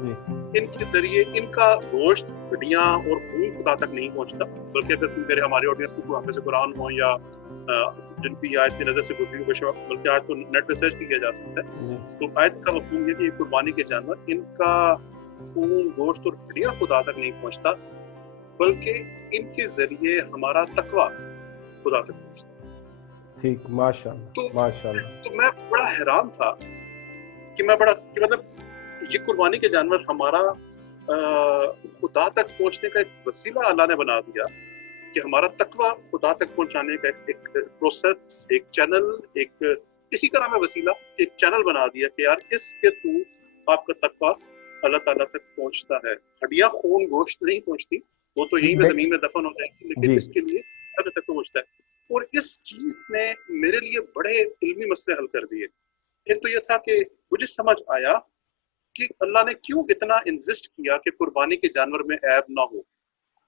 ان کے ذریعے ان کا گوشت, ہڈیاں اور خون خدا تک نہیں پہنچتا, بلکہ اگر ہماری آڈینس کو حافظ قرآن ہو یا جن کی آیت کی نظر سے گزری ہو, بلکہ آیت کو نیٹ پہ سرچ بھی کیا جا سکتا ہے, تو آیت کا مفہوم یہ کہ یہ قربانی کے جانور, ان کا خون, گوشت اور ہڈیاں خدا تک نہیں پہنچتا, بلکہ ان کے ذریعے ہمارا تقویٰ خدا تک پہنچتا. ٹھیک, ماشاءاللہ ماشاءاللہ. تو میں بڑا حیران تھا کہ مطلب یہ قربانی کے جانور ہمارا خدا تک پہنچنے کا ایک وسیلہ اللہ نے بنا دیا, کہ ہمارا تقویٰ خدا تک پہنچانے کا ایک پروسیس, ایک چینل, ایک اسی کا نام ہے وسیلہ, ایک چینل بنا دیا کہ یار اس کے تھرو آپ کا تقویٰ اللہ تعالیٰ تک پہنچتا ہے. ہڈیاں, خون, گوشت نہیں پہنچتی, وہ تو یہیں پہ زمین میں دفن ہو جائیں گی, لیکن اس کے لیے اللہ تک پہنچتا ہے. اور اس چیز نے میرے لیے بڑے علمی مسئلے حل کر دیے. ایک تو یہ تھا کہ مجھے سمجھ آیا کہ اللہ نے کیوں اتنا انزسٹ کیا کہ قربانی کے جانور میں عیب نہ ہو,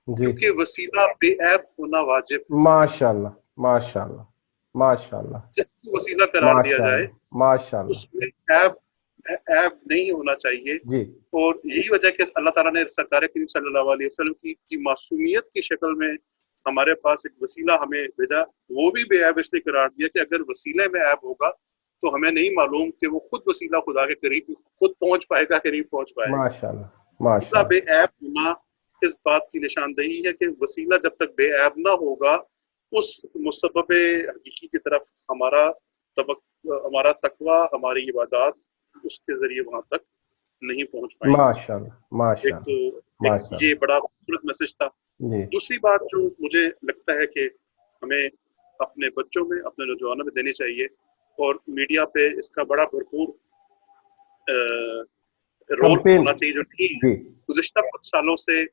کیونکہ وسیلہ بے عیب ہونا واجب. ماشاءاللہ ماشاءاللہ ماشاءاللہ. وسیلہ قرار دیا جائے ماشاءاللہ, اس میں عیب نہیں ہونا چاہیے. اور یہی وجہ کہ اللہ تعالیٰ نے سرکار کریم صلی اللہ علیہ وسلم کی معصومیت کی شکل میں ہمارے پاس ایک وسیلہ ہمیں بھیجا. وہ بھی بے عیب اس لیے قرار دیا کہ اگر وسیلے میں عیب ہوگا تو ہمیں نہیں معلوم کہ وہ خود وسیلہ خدا کے قریب خود پہنچ پائے گا کہ نہیں پہنچ پائے گا. ماشاءاللہ وسیلہ بے عیب ہونا اس بات کی نشاندہی ہے کہ وسیلہ جب تک بے عیب نہ ہوگا, اس مسبب حقیقی کی طرف ہمارا تقویٰ, ہماری عبادات اس کے ذریعے وہاں تک نہیں پہنچ پائیں. ماشاءاللہ ایک تو یہ بڑا خوبصورت میسج تھا. دوسری بات جو مجھے لگتا ہے کہ ہمیں اپنے بچوں میں, اپنے نوجوانوں میں دینی چاہیے, اور میڈیا پہ اس کا بڑا بھرپور رول ہونا چاہیے, جو ٹھیک ہے. گزشتہ کچھ سالوں سے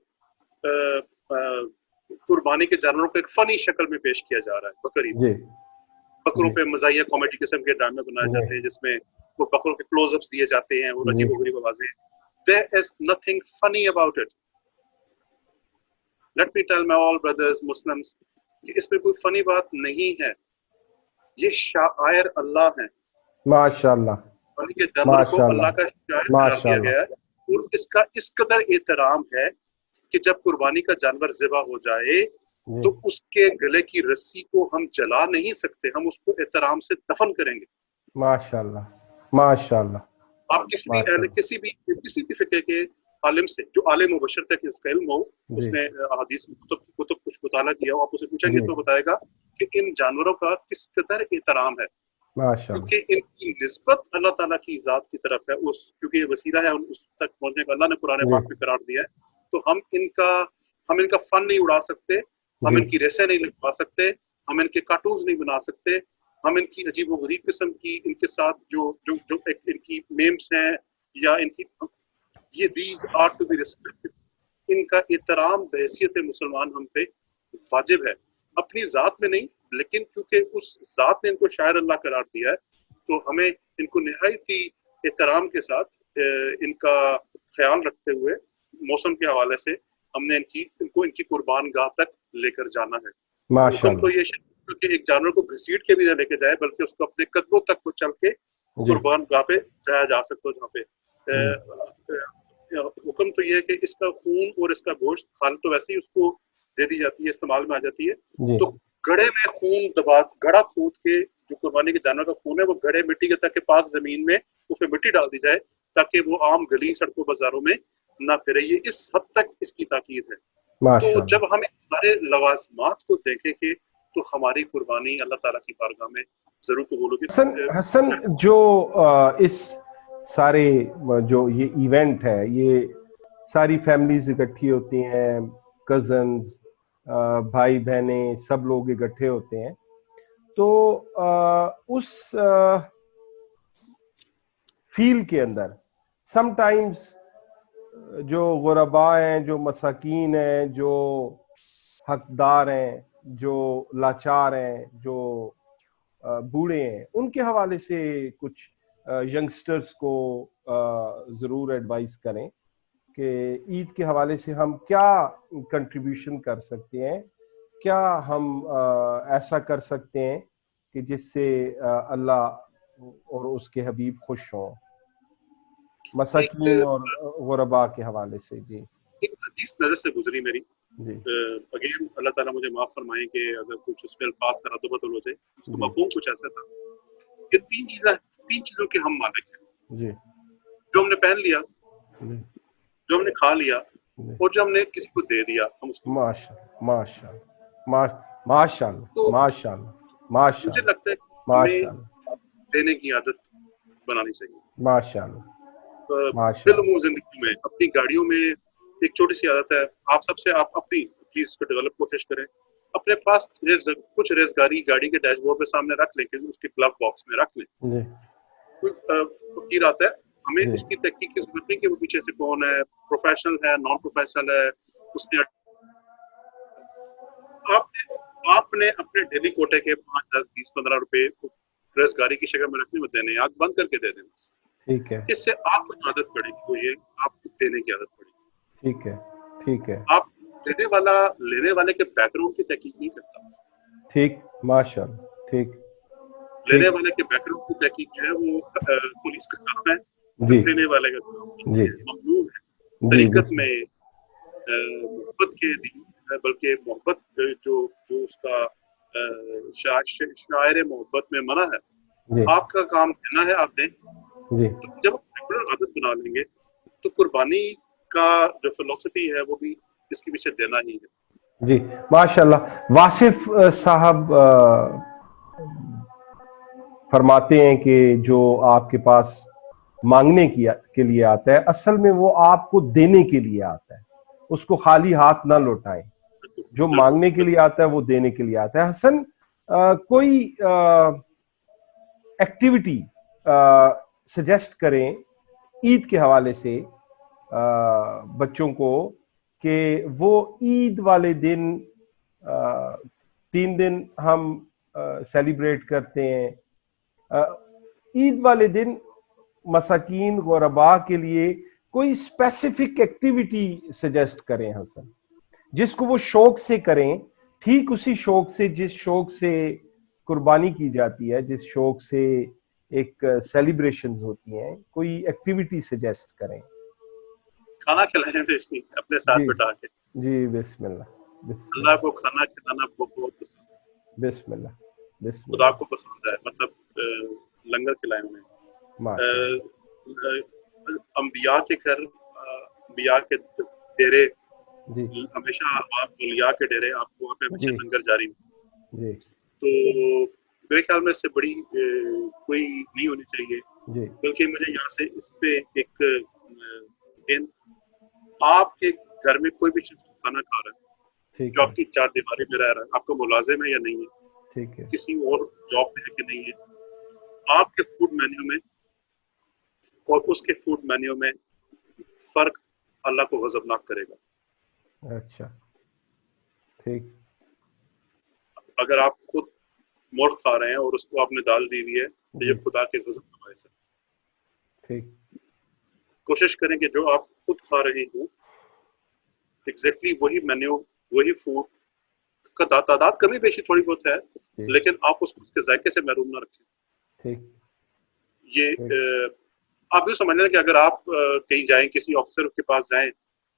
قربانی کے جانوروں کو ایک فنی شکل میں پیش کیا جا رہا ہے. بکروں پہ مزاحیہ کامیڈی قسم کے ڈرامے بنائے جاتے ہیں, جس میں وہ بکروں کے کلوز اپس دیے جاتے ہیں, اور عجیب و غریب آوازیں. There is nothing funny about it. Let me tell my all brothers Muslims کہ اس میں کوئی فنی بات نہیں ہے. یہ شاعر اللہ ہیں. ماشاءاللہ. قربانی کے جانور کو اللہ کا شاعر قرار دیا گیا ہے, اور اس کا اس قدر احترام ہے کہ جب قربانی کا جانور ذبح ہو جائے تو اس کے گلے کی رسی کو ہم جلا نہیں سکتے, ہم اس کو احترام سے دفن کریں گے. ماشاءاللہ ماشاءاللہ. آپ کسی بھی فقہ کے عالم سے, جو عالم مبشر تھا کہ اس کا علم ہو, اس نے احادیث کتب کچھ مطالعہ کیا ہو, آپ اسے پوچھیں گے تو بتائے گا کہ ان جانوروں کا کس قدر احترام ہے, کیونکہ ان کی نسبت اللہ تعالیٰ کی ذات کی طرف ہے. کیونکہ یہ وسیلہ ہے اس تک پہنچنے کا, اللہ نے قرآن پاک میں قرار دیا ہے. تو ہم ان کا فن نہیں اڑا سکتے, ہم ان کی ریسیں نہیں لگوا سکتے, ہم ان کے کارٹونز نہیں بنا سکتے, ہم ان کی عجیب و غریب قسم کی ان کے ساتھ جو ان کی میمز ہیں یا ان کی یہ these are to be respected. ان کا احترام بحیثیت مسلمان ہم پہ واجب ہے, اپنی ذات میں نہیں, لیکن چونکہ اس ذات نے ان کو شاعر اللہ قرار دیا ہے, تو ہمیں ان کو نہایت ہی احترام کے ساتھ ان کا خیال رکھتے ہوئے موسم کے حوالے سے ہم نے ان کی قربان گاہ تک لے کر جانا ہے. حکم تو یہ کہ ایک جانور کو گھسیٹ کے بھی نہ لے کے جائے, بلکہ اس کو اپنے قدموں تک کو چل کے قربان گاہ پہ جایا جا سکتا, جہاں پہ حکم تو یہ ہے کہ اس کا خون اور اس کا گوشت کھال تو ویسے ہی اس کو دے دی جاتی ہے, استعمال میں آ جاتی ہے. تو گڑھے میں خون گڑھا کھود کے جو قربانی کے جانور کا خون ہے, وہ گڑھے مٹی کے تک پاک زمین میں اس میں مٹی ڈال دی جائے, تاکہ وہ عام گلی سڑکوں بازاروں میں نہ پھرے. یہ اس حد تک اس کی تاکید ہے. تو جب ہم سارے لوازمات کو دیکھیں کہ تو ہماری قربانی اللہ تعالیٰ کی بارگاہ میں ضرور قبول ہوگی. حسن, جو اس سارے جو یہ ایونٹ ہے, یہ ساری فیملیز اکٹھی ہوتی ہیں, کزنز, بھائی بہنیں, سب لوگ اکٹھے ہوتے ہیں, تو اس فیل کے اندر سم ٹائمز جو غرباء ہیں, جو مساکین ہیں, جو حقدار ہیں, جو لاچار ہیں, جو بوڑھے ہیں, ان کے حوالے سے کچھ ینگسٹرز کو ضرور ایڈوائز کریں کہ عید کے حوالے سے ہم کیا کنٹریبیوشن کر سکتے ہیں, کیا ہم ایسا کر سکتے ہیں کہ جس سے اللہ اور اس کے حبیب خوش ہوں. مساکین اور غربا کے حوالے سے. جی ایک حدیث نظر سے گزری میری. جی اگین اللہ تعالیٰ مجھے معاف فرمائے کہ اگر کچھ اس میں الفاظ کا رد و بدل ہو جائے. اس کا مفہوم کچھ ایسا تھا کہ تین چیزوں کے ہم مالک ہیں. جی جو ہم نے پہن لیا, جو ہم نے کھا لیا, جی. اور جو ہم نے کسی کو دے دیا ہم اس کو. ماشاء اللہ. مجھے لگتا ہے کہ ہمیں دینے کی عادت بنانی چاہیے. ماشاء اللہ. بالعموم زندگی میں اپنی گاڑیوں میں ایک چھوٹی سی عادت ہے. آپ سب سے آپ اپنی پلیز کو ڈیولپ کوشش کریں. اپنے پاس کچھ ریزگاری گاڑی کے ڈیش بورڈ پہ سامنے رکھ لیں, کہ اس کے گلو باکس میں رکھ لیں. فقیر آتا ہے, ہمیں اس کی تحقیق کی ضرورت نہیں کہ وہ پیچھے سے کون ہے, پروفیشنل ہے, نان پروفیشنل ہے. اس نے آپ نے اپنے ڈیلی کوٹے کے 5, 10, 20, 15 روپے ریزگاری کی شکل میں رکھنے میں دینے, آنکھ بند کر کے دے دیں بس. ٹھیک ہے. اس سے آپ کو عادت پڑے گی, وہ یہ آپ کو دینے کی عادت پڑے گی. ٹھیک ہے. ٹھیک ہے. آپ دینے والا لینے والے کے بیک گراؤنڈ کی تحقیق نہیں کرتا. ٹھیک. ماشاء اللہ. ٹھیک. لینے والے کے بیک گراؤنڈ کی تحقیق جو ہے وہ پولیس کا کام ہے. جی لینے والے کا کام جی ممنوع ہے. جی طریقت میں محبت کے دین ہے, بلکہ محبت جو اس کا شاعر محبت میں منع ہے. جی آپ کا کام دینا ہے, آپ دیں. جی. تو جب آپ ریگولر عادت بنا لیں گے تو قربانی کا جو فلسفی ہے وہ بھی اس کے پیچھے دینا ہی ہے. جی ماشاء اللہ. واصف صاحب فرماتے ہیں کہ جو آپ کے پاس مانگنے کے لیے آتا ہے, اصل میں وہ آپ کو دینے کے لیے آتا ہے. اس کو خالی ہاتھ نہ لوٹائیں. جو مانگنے کے لیے آتا ہے وہ دینے کے لیے آتا ہے. حسن, کوئی ایکٹیویٹی سجیسٹ کریں عید کے حوالے سے بچوں کو, کہ وہ عید والے دن 3 دن ہم سیلیبریٹ کرتے ہیں. عید والے دن مساکین غربا کے لیے کوئی اسپیسیفک ایکٹیویٹی سجیسٹ کریں حسن, جس کو وہ شوق سے کریں, ٹھیک اسی شوق سے جس شوق سے قربانی کی جاتی ہے, جس شوق سے ایک سیلیبریشنز ہوتی ہیں. کوئی ایکٹیویٹی سجیسٹ کریں. کھانا کھلائیں تھے اپنے ساتھ بٹھا کے. جی بسم اللہ. اللہ کو کھانا کھلانا بہت پسند. بسم اللہ. بسم خدا اللہ. کو پسند ہے, مطلب لنگر کھلائے انہیں. انبیاء کے گھر, انبیاء کے ڈیرے, جی ہمیشہ آپ اولیاء کے ڈیرے آپ کو وہاں پہ ہمیشہ لنگر جاری ہوں. جی تو میرے خیال میں اس سے بڑی کوئی نہیں ہونی چاہیے. جی بلکہ مجھے یہاں سے اس پہ ایک آپ کے گھر میں کوئی بھی شخص کھانا کھا رہا ہے, جو آپ کی 4 دیواری میں رہ رہا ہے, آپ کا ملازم ہے یا نہیں ہے, ٹھیک ہے, کسی اور جاب پہ ہے کہ نہیں ہے, آپ کے فوڈ مینیو میں اور اس کے فوڈ مینیو میں فرق اللہ کو غضبناک کرے گا. اچھا ٹھیک. اگر آپ خود مرغ کھا رہے ہیں اور اس کو آپ نے دال دی ہوئی ہے تو یہ خدا کے غضب کا باعث ہے. ٹھیک. کوشش کریں کہ جو آپ خود کھا رہے ہوں ایگزیکٹلی وہی مینیو, وہی فوڈ کا تعداد کمی بیشی تھوڑی بہت ہے, لیکن آپ اس کو اس کے ذائقے سے محروم نہ رکھیں. ٹھیک. یہ آپ یوں سمجھ لیں کہ اگر آپ کہیں جائیں, کسی آفیسر کے پاس جائیں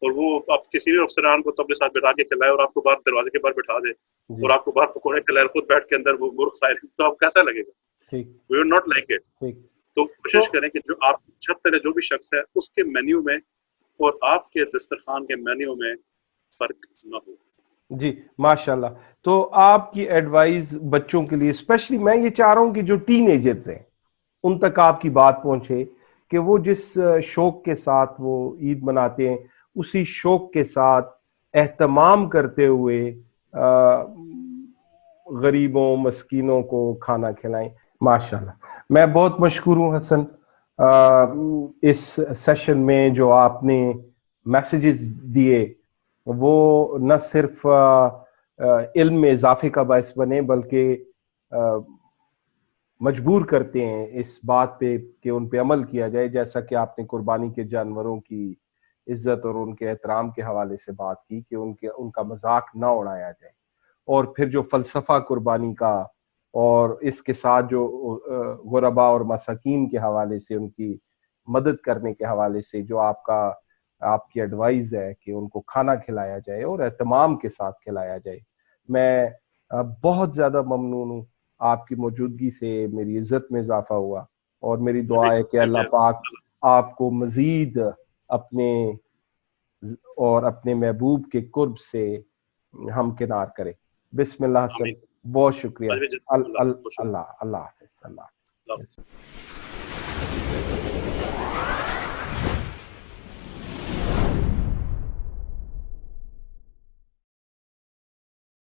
اور وہ آپ کے سینئر افسران کو تو اپنے ساتھ بٹھا کے کھلائے اور آپ کو باہر دروازے کے باہر بٹھا دے اور آپ کو باہر پکوڑے کھلائے, خود بیٹھ کے اندر وہ مرغ کھائے, تو آپ کیسا لگے گا؟ وی ول ناٹ لائک اٹ. تو کوشش کریں کہ جو آپ چھت تلے جو بھی شخص ہے اس کے مینیو میں اور آپ کے دسترخوان کے مینیو میں فرق نہ ہو. جی ماشاءاللہ. تو آپ کی ایڈوائز بچوں کے لیے, اسپیشلی میں یہ چاہ رہا ہوں کہ جو ٹین ایجرز ہیں ان تک آپ کی بات پہنچے, کہ وہ جس شوق کے ساتھ وہ عید مناتے ہیں اسی شوق کے ساتھ اہتمام کرتے ہوئے غریبوں مسکینوں کو کھانا کھلائیں. ماشاءاللہ. میں بہت مشکور ہوں حسن اس سیشن میں جو آپ نے میسیجز دیے, وہ نہ صرف علم میں اضافے کا باعث بنے بلکہ مجبور کرتے ہیں اس بات پہ کہ ان پہ عمل کیا جائے, جیسا کہ آپ نے قربانی کے جانوروں کی عزت اور ان کے احترام کے حوالے سے بات کی کہ ان کا مذاق نہ اڑایا جائے, اور پھر جو فلسفہ قربانی کا اور اس کے ساتھ جو غربا اور مساکین کے حوالے سے ان کی مدد کرنے کے حوالے سے جو آپ کی ایڈوائز ہے کہ ان کو کھانا کھلایا جائے اور اہتمام کے ساتھ کھلایا جائے. میں بہت زیادہ ممنون ہوں, آپ کی موجودگی سے میری عزت میں اضافہ ہوا, اور میری دعا ہے کہ اللہ پاک آپ کو مزید اپنے اور اپنے محبوب کے قرب سے ہمکنار کرے. بسم اللہ سر, بہت شکریہ. اللہ حافظ. اللہ حافظ.